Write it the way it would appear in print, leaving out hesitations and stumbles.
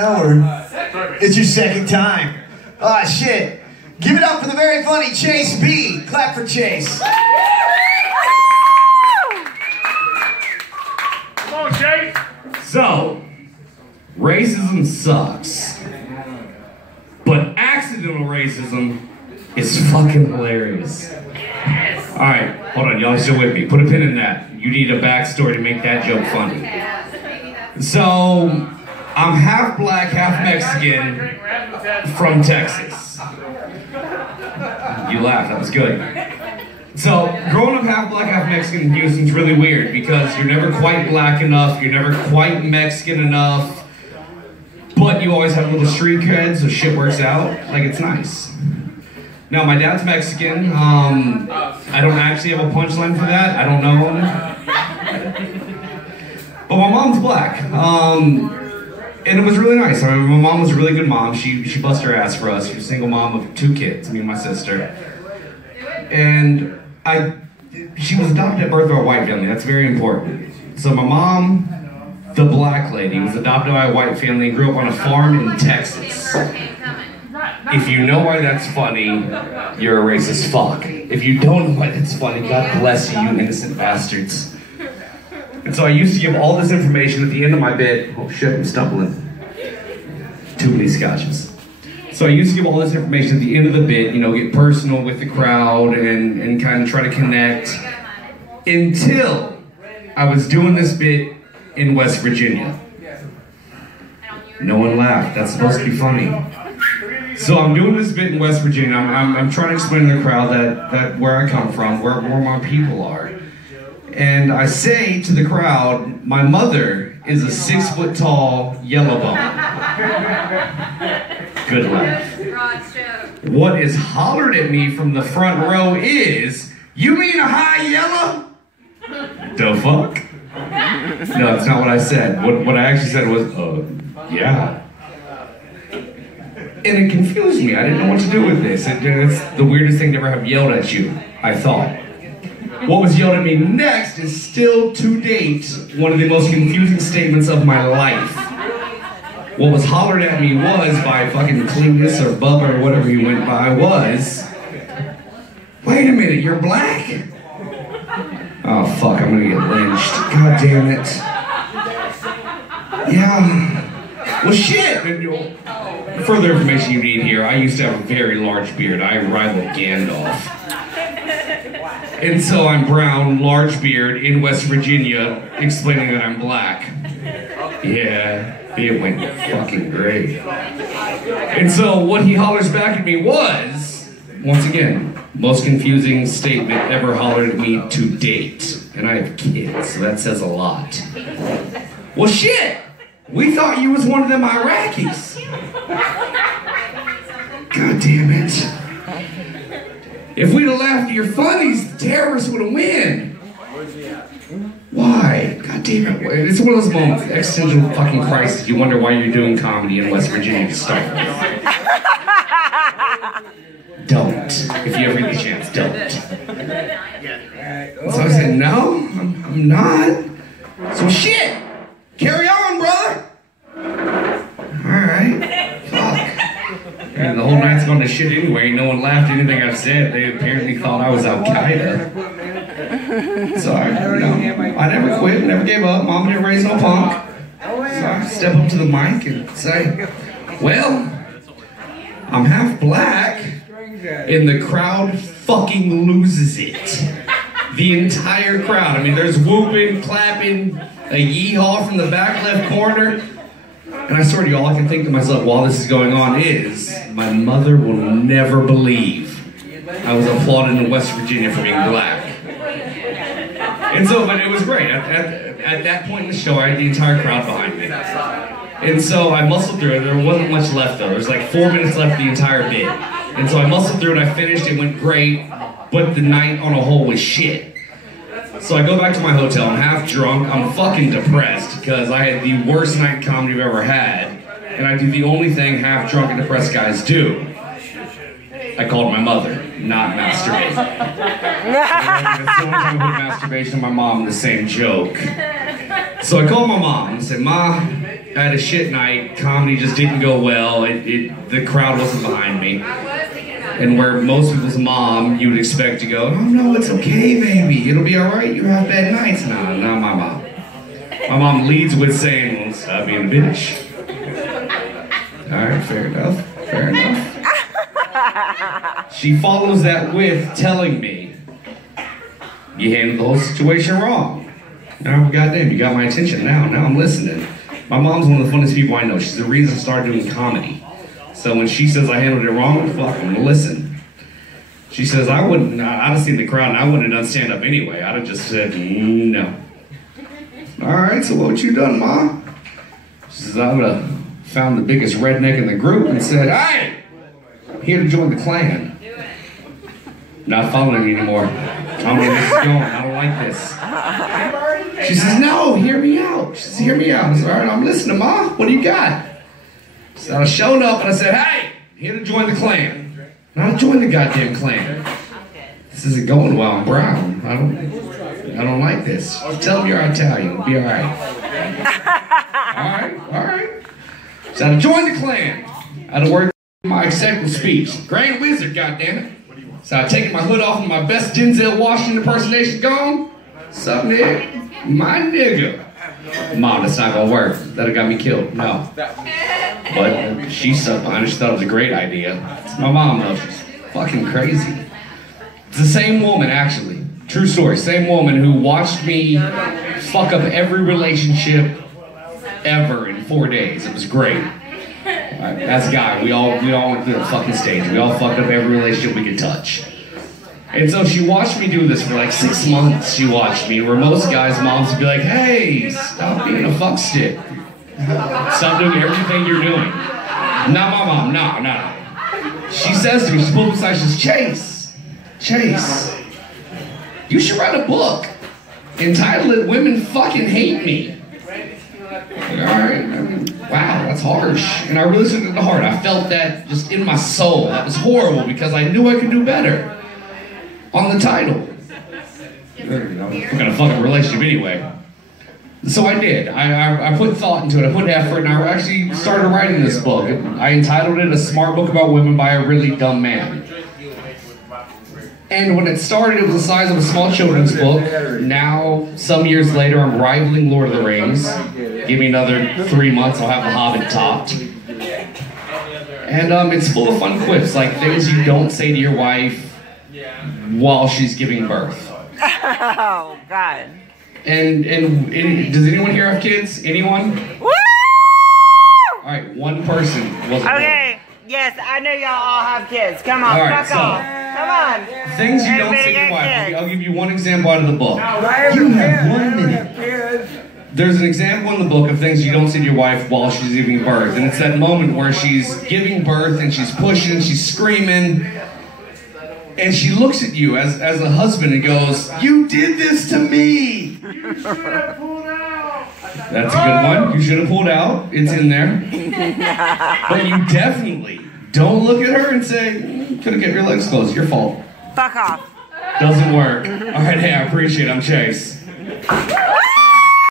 It's your second time. Ah, shit. Give it up for the very funny Chase B. Clap for Chase. Come on, Chase. So, racism sucks. But accidental racism is fucking hilarious. Alright, hold on, y'all still with me. Put a pin in that. You need a backstory to make that joke funny. So, I'm half black, half Mexican from Texas. You laughed, that was good. So, growing up half black, half Mexican in Houston's really weird because you're never quite black enough, you're never quite Mexican enough, but you always have a little street cred, so shit works out. Like, it's nice. Now, my dad's Mexican. I don't actually have a punchline for that. I don't know him. But my mom's black. And it was really nice. I mean, my mom was a really good mom. She bust her ass for us. She was a single mom of 2 kids, me and my sister. And she was adopted at birth by a white family. That's very important. So my mom, the black lady, was adopted by a white family and grew up on a farm in Texas. If you know why that's funny, you're a racist fuck. If you don't know why that's funny, God bless you, you innocent bastards. And so I used to give all this information at the end of my bit. Oh shit, I'm stumbling. Too many scotches. So I used to give all this information at the end of the bit, you know, get personal with the crowd and kind of try to connect until I was doing this bit in West Virginia. No one laughed. That's supposed to be funny. So I'm doing this bit in West Virginia. I'm trying to explain to the crowd that where I come from, where my people are. And I say to the crowd, my mother is a 6 foot tall yellow bone. Good laugh. What is hollered at me from the front row is, you mean a high yellow? The fuck? No, that's not what I said. What I actually said was, yeah. And it confused me. I didn't know what to do with this. It's the weirdest thing to ever have yelled at you, I thought. What was yelled at me next is still, to date, one of the most confusing statements of my life. What was hollered at me was, by fucking Cletus or Bubba or whatever he went by, was, wait a minute, you're black? Oh fuck, I'm gonna get lynched. God damn it. Yeah. Well shit! Further information you need here, I used to have a very large beard. I rivaled Gandalf. And so I'm brown, large beard, in West Virginia, explaining that I'm black. Yeah, it went fucking great. And so what he hollers back at me was, once again, most confusing statement ever hollered at me to date. And I have kids, so that says a lot. Well shit! We thought you was one of them Iraqis. God damn it. If we'd have laughed at your funnies, the terrorists would have win. Why? God damn it. It's one of those moments, existential fucking crisis. You wonder why you're doing comedy in West Virginia to start with. Don't. If you ever get a chance, don't. So I said, no, I'm not. So shit. Carry on, brother! Alright. Fuck. And the whole night's gone to shit anyway. No one laughed at anything I've said. They apparently thought I was Al-Qaeda. So I never quit, never gave up. Mom didn't raise no punk. So I step up to the mic and say, well, I'm half black. And the crowd fucking loses it. The entire crowd. I mean, there's whooping, clapping, a yee-haw from the back left corner. And I swear to you, all I can think to myself while this is going on is, my mother will never believe I was applauded in West Virginia for being black. And so, but it was great. At that point in the show, I had the entire crowd behind me. And so I muscled through it. There wasn't much left though. There was like 4 minutes left of the entire bit. And so I muscled through it, I finished, it went great, but the night on a whole was shit. So I go back to my hotel, I'm half drunk, I'm fucking depressed because I had the worst night in comedy I've ever had, and I do the only thing half drunk and depressed guys do. I called my mother, not masturbate. It's the only time I put masturbation and my mom in the same joke. So I called my mom and said, Ma, I had a shit night. Comedy just didn't go well. The crowd wasn't behind me. And where most people's mom, you would expect to go, oh no, it's okay, baby. It'll be all right. You have bad nights. No, not my mom. My mom leads with saying, well, stop being a bitch. All right, fair enough. Fair enough. She follows that with telling me, you handled the whole situation wrong. Now, goddamn, you got my attention now. Now I'm listening. My mom's one of the funnest people I know. She's the reason I started doing comedy. So when she says I handled it wrong, fuck, I'm gonna listen. She says I'd have seen the crowd and I wouldn't have done stand-up anyway. I'd have just said, no. All right, so what you done, Ma? She says, I would have found the biggest redneck in the group and said, hey, I'm here to join the Klan. Not following me anymore. I don't know where this is going. I don't like this. She says, no, hear me out. She says, hear me out. I said, all right, I'm listening, Ma. What do you got? So I showed up and I said, hey, here to join the Klan. And I joined the goddamn Klan. This isn't going well. I'm brown. I don't like this. Tell them you're Italian. It'll be all right. All right. So I joined the Klan. I had to work my acceptance speech. Grand Wizard, goddammit. So I taken my hood off and my best Denzel Washington impersonation gone. Sup, nigga? My nigga. Mom, that's not gonna work. That'd got me killed. No. But she stuck behind it. She thought it was a great idea. It's my mom, though. She's fucking crazy. It's the same woman, actually. True story. Same woman who watched me fuck up every relationship ever in 4 days. It was great. As a guy, we all went through the fucking stage. We all fucked up every relationship we could touch. And so she watched me do this for like 6 months. She watched me, where most guys' moms would be like, hey, stop being a fuck stick. Stop doing everything you're doing. Not my mom, no. She says to me, she pulls me aside, she says, Chase, you should write a book entitled Women Fucking Hate Me. Like, all right, wow, that's harsh. And I really took it to heart. I felt that just in my soul. That was horrible because I knew I could do better on the title. I'm gonna fuck a relationship anyway. So I did. I put thought into it. I put effort, and I actually started writing this book. I entitled it A Smart Book About Women by a Really Dumb Man. And when it started, it was the size of a small children's book. Now, some years later, I'm rivaling Lord of the Rings. Give me another 3 months, I'll have The Hobbit topped. And it's full of fun quips, like things you don't say to your wife while she's giving birth. Oh, God. And does anyone here have kids? Anyone? Woo! All right, one person wasn't. Okay, yes, I know y'all all have kids. Come on, right, fuck off. Come on. Things you don't say to your wife. I'll give you one example out of the book. You have 1 minute. There's an example in the book of things you don't say to your wife while she's giving birth. And it's that moment where she's giving birth and she's pushing, she's screaming. And she looks at you as a husband and goes, you did this to me. You should have pulled out. That's a good one. You should have pulled out. It's in there. But you definitely don't look at her and say, could have kept your legs closed. Your fault. Fuck off. Doesn't work. All right, hey, I appreciate it. I'm Chase.